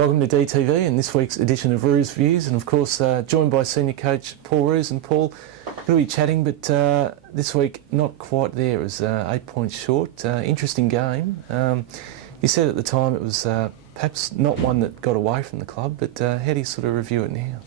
Welcome to DTV and this week's edition of Roos Views, and of course joined by senior coach Paul Roos. And Paul, we'll be chatting, but this week not quite there. It was 8 points short. Interesting game. You said at the time it was perhaps not one that got away from the club, but how do you sort of review it now?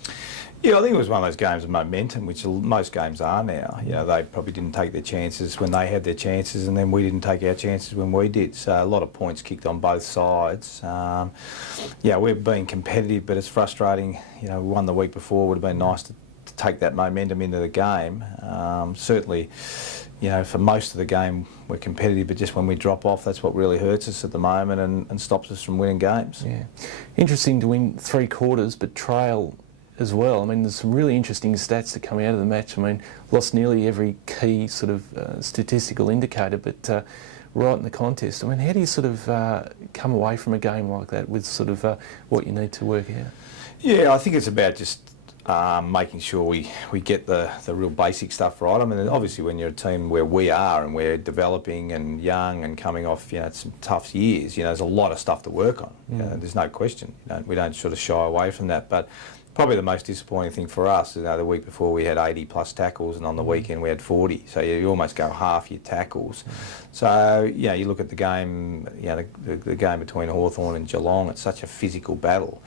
Yeah, I think it was one of those games of momentum, which most games are now. You know, they probably didn't take their chances when they had their chances, and then we didn't take our chances when we did. So a lot of points kicked on both sides. Yeah, we're being competitive, but it's frustrating. You know, we won the week before. It would have been nice to take that momentum into the game. Certainly, you know, for most of the game we're competitive, but just when we drop off, that's what really hurts us at the moment and stops us from winning games. Yeah, interesting to win 3 quarters, but trail as well. I mean, there's some really interesting stats that come out of the match. I mean, lost nearly every key sort of statistical indicator, but right in the contest. I mean, how do you sort of come away from a game like that with sort of what you need to work out? Yeah, I think it's about just making sure we get the real basic stuff right. I mean, obviously when you're a team where we are and we're developing and young and coming off, you know, some tough years, you know, there's a lot of stuff to work on. You know, there's no question. You know, we don't sort of shy away from that, but probably the most disappointing thing for us is, the week before we had 80 plus tackles, and on the weekend we had 40. So you almost go half your tackles. So, you know, you look at the game, you know, the game between Hawthorn and Geelong, it's such a physical battle.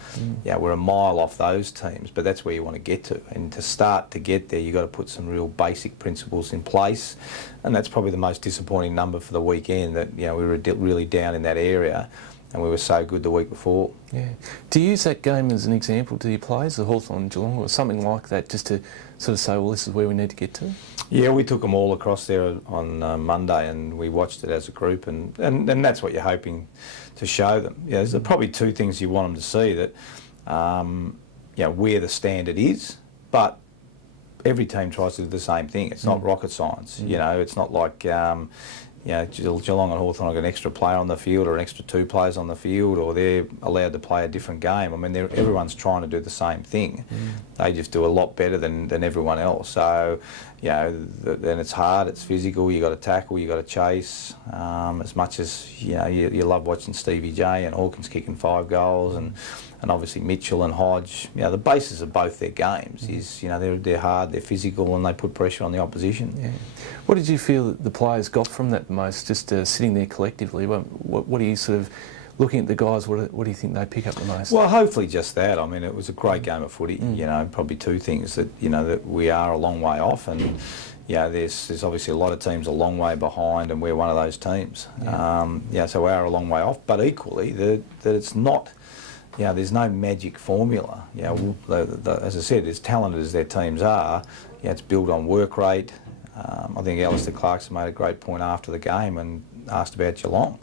Yeah, we're a mile off those teams, but that's where you want to get to. And to start to get there, you've got to put some real basic principles in place. And that's probably the most disappointing number for the weekend, that, you know, we were really down in that area. And we were so good the week before. Yeah. Do you use that game as an example to your players, the Hawthorn and Geelong, or something like that, just to sort of say, well, this is where we need to get to? Yeah, we took them all across there on Monday, and we watched it as a group, and that's what you're hoping to show them. Yeah, there's probably 2 things you want them to see: that, you know, where the standard is, but every team tries to do the same thing. It's not rocket science. You know, it's not like you know, Geelong and Hawthorn have got an extra player on the field or an extra 2 players on the field, or they're allowed to play a different game. I mean, everyone's trying to do the same thing. They just do a lot better than everyone else. So, you know, then it's hard, it's physical, you got to tackle, you got to chase. As much as, you know, you love watching Stevie J and Hawkins kicking 5 goals, and obviously Mitchell and Hodge, you know, the basis of both their games is, you know, they're hard, they're physical, and they put pressure on the opposition. Yeah. What did you feel that the players got from that the most, just sitting there collectively? What are you sort of looking at the guys, what do you think they pick up the most? Well, hopefully just that. I mean, it was a great game of footy. You know, probably 2 things: that, you know, that we are a long way off, and, you know, there's obviously a lot of teams a long way behind, and we're one of those teams. Yeah, so we are a long way off, but equally that it's not, you know, there's no magic formula. You know, as I said, as talented as their teams are, you know, it's built on work rate. I think Alistair Clarkson made a great point after the game and asked about Geelong.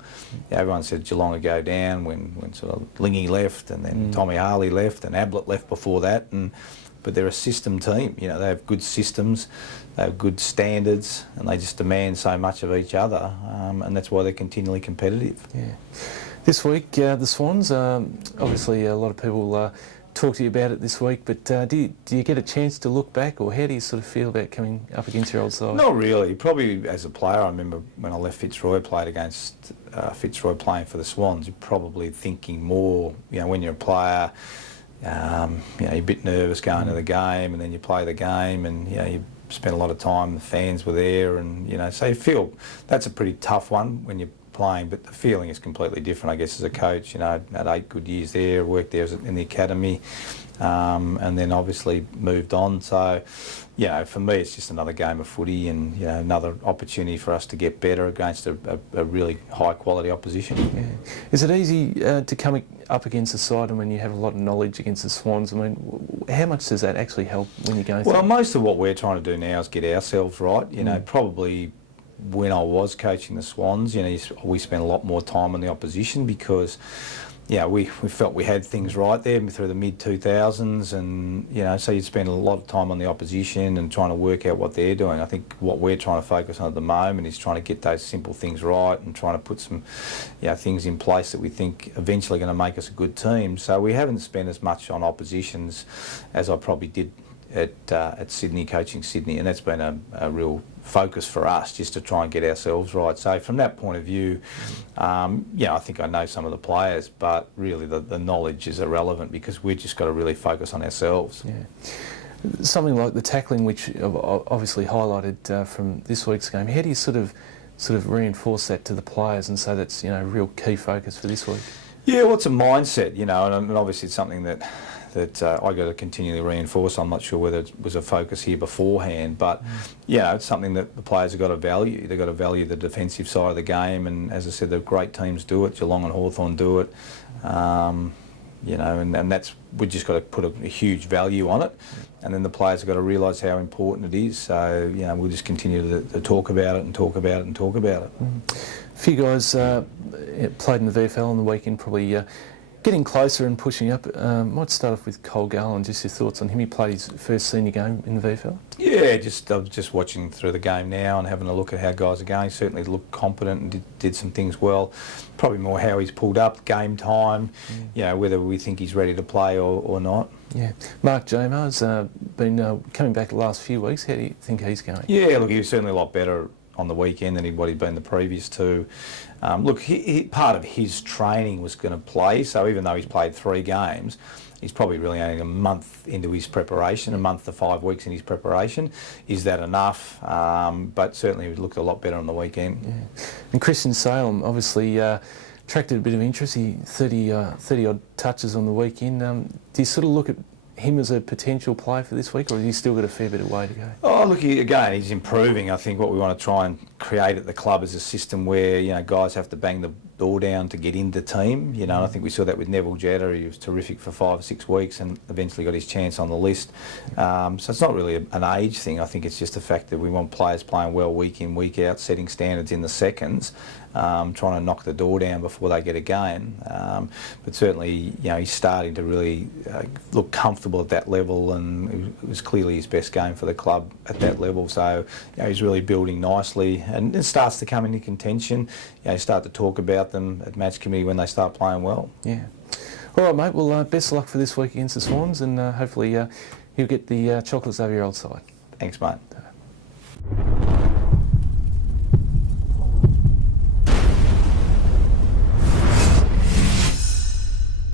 Yeah, everyone said Geelong would go down when sort of Lingy left, and then Tommy Harley left, and Ablett left before that. But they're a system team. You know, they have good systems, they have good standards, and they just demand so much of each other, and that's why they're continually competitive. Yeah. This week, the Swans, obviously a lot of people talk to you about it this week, but do you get a chance to look back, or how do you sort of feel about coming up against your old side? Not really. Probably as a player, I remember when I left Fitzroy, played against Fitzroy playing for the Swans, you're probably thinking more, you know, when you're a player, you know, you're a bit nervous going to the game, and then you play the game, and, you know, you spend a lot of time, the fans were there, and, you know, so you feel that's a pretty tough one when you're playing, but the feeling is completely different, I guess, as a coach. You know, had 8 good years there, worked there in the academy, and then obviously moved on. So, you know, for me, it's just another game of footy, and, you know, another opportunity for us to get better against a really high quality opposition. Yeah. Is it easy to come up against the side, and when you have a lot of knowledge against the Swans? I mean, how much does that actually help when you're going through? Well, most of what we're trying to do now is get ourselves right. You know, probably when I was coaching the Swans, you know, we spent a lot more time on the opposition because, yeah, we felt we had things right there through the mid-2000s, and, you know, so you'd spend a lot of time on the opposition and trying to work out what they're doing. I think what we're trying to focus on at the moment is trying to get those simple things right and trying to put some, you know, things in place that we think eventually going to make us a good team. So we haven't spent as much on oppositions as I probably did at Sydney, coaching Sydney, and that's been a real focus for us, just to try and get ourselves right. So from that point of view, I think I know some of the players, but really the knowledge is irrelevant because we've just got to really focus on ourselves. Yeah. Something like the tackling, which obviously highlighted from this week's game. How do you sort of reinforce that to the players and say that's a real key focus for this week? Yeah, well, it's a mindset, and obviously it's something that I got to continually reinforce. I'm not sure whether it was a focus here beforehand, but it's something that the players have got to value. They've got to value the defensive side of the game, and as I said, the great teams do it. Geelong and Hawthorn do it. And that's, we've just got to put a huge value on it, and then the players have got to realise how important it is. So we'll just continue to talk about it and talk about it and talk about it. A few guys played in the VFL on the weekend, probably getting closer and pushing up. Might start off with Cole Garland. Just your thoughts on him. He played his first senior game in the VFL. Yeah, I was just watching through the game now and having a look at how guys are going. Certainly looked competent and did some things well. Probably more how he's pulled up, game time, whether we think he's ready to play or not. Yeah. Mark Jamar's been coming back the last few weeks. How do you think he's going? Yeah, look, he was certainly a lot better on the weekend than what he'd been the previous two. Look, part of his training was going to play, so even though he's played 3 games, he's probably really only a month into his preparation, a month to 5 weeks in his preparation. Is that enough? But certainly he looked a lot better on the weekend. Yeah. And Christian Salem obviously attracted a bit of interest. He 30 odd touches on the weekend. Do you sort of look at him as a potential player for this week, or has he still got a fair bit of way to go? Oh, look, again, he's improving. I think what we want to try and create at the club is a system where guys have to bang the door down to get into the team. And I think we saw that with Neville Jetta. He was terrific for 5 or 6 weeks and eventually got his chance on the list. So it's not really an age thing. I think it's just the fact that we want players playing well week in, week out, setting standards in the seconds, trying to knock the door down before they get a game. But certainly, he's starting to really look comfortable at that level, and it was clearly his best game for the club at that level. So he's really building nicely, and it starts to come into contention. Start to talk about them at match committee when they start playing well. Yeah. All right, mate. Well, best of luck for this week against the Swans, and hopefully you'll get the chocolates over your old side. Thanks, mate.